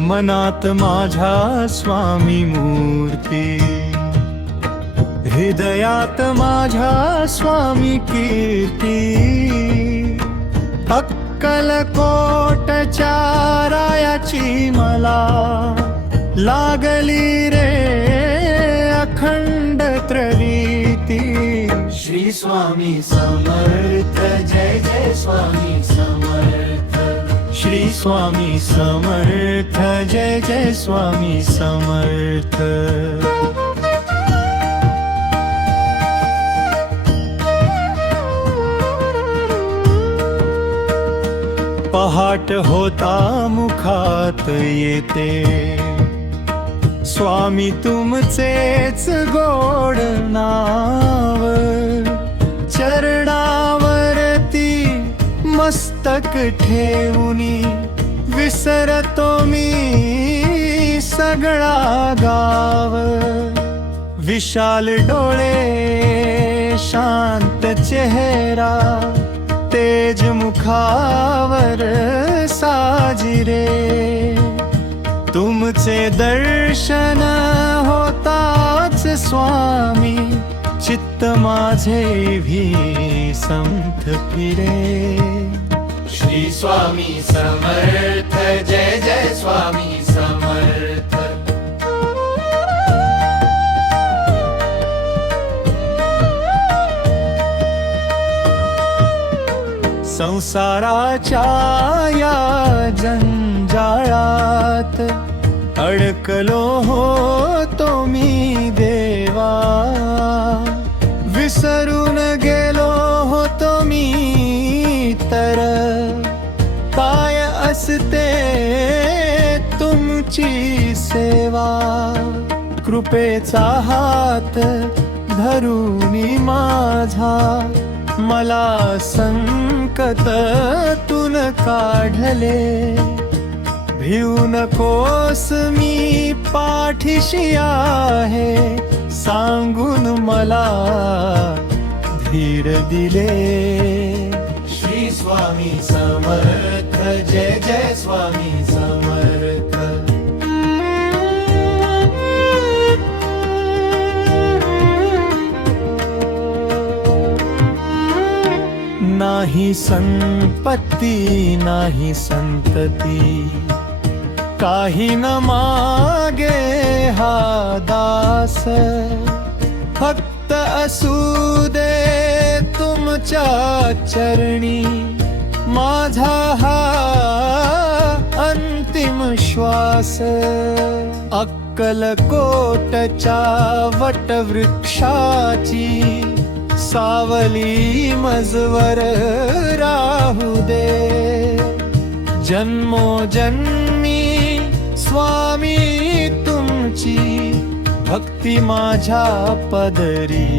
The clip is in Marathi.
मनात माझ्या स्वामी मूर्ती, हृदयात माझ्या स्वामी कीर्ती। अक्कलकोटच्या रायाची मला लागली रे अखंड प्रतीती। श्री स्वामी समर्थ, जय जय स्वामी समर्थ। श्री स्वामी समर्थ, जय जय स्वामी समर्थ। पहाट होता मुखात येते, स्वामी तुमचेच गोड नाव। चरणावरती मस्तक ठेवूनी विसरतो मी सगळा गाव। विशाल डोळे, शांत चेहरा, तेज मुखावर साजिरे। तुमचे दर्शन होताच स्वामी, चित्त माझे भी संथ फिरे। श्री स्वामी समर्थ, जय जय स्वामी समर्थ। संसाराच्या या जंजाळात अडकलो होतो मी देवा। विसरून गेलो होतो मी तर, काय असते तुमची सेवा। कृपेचा हात धरूनी माझा, मला संकटातून काढले। भिऊ नकोस मी पाठीशी आहे, सांगून मला धीर दिले। श्री स्वामी समर्थ, जय जय स्वामी समर्थ। नाही संपत्ती नाही संतती, काही न मागे हा दास। फक्त असू दे तुमच्या चरणी, माझा हा अंतिम श्वास। अक्कलकोटच्या वटवृक्षाची सावली मजवर राहू दे। जन्मोजन्मी स्वामी तुमची भक्ती माझ्या पदरी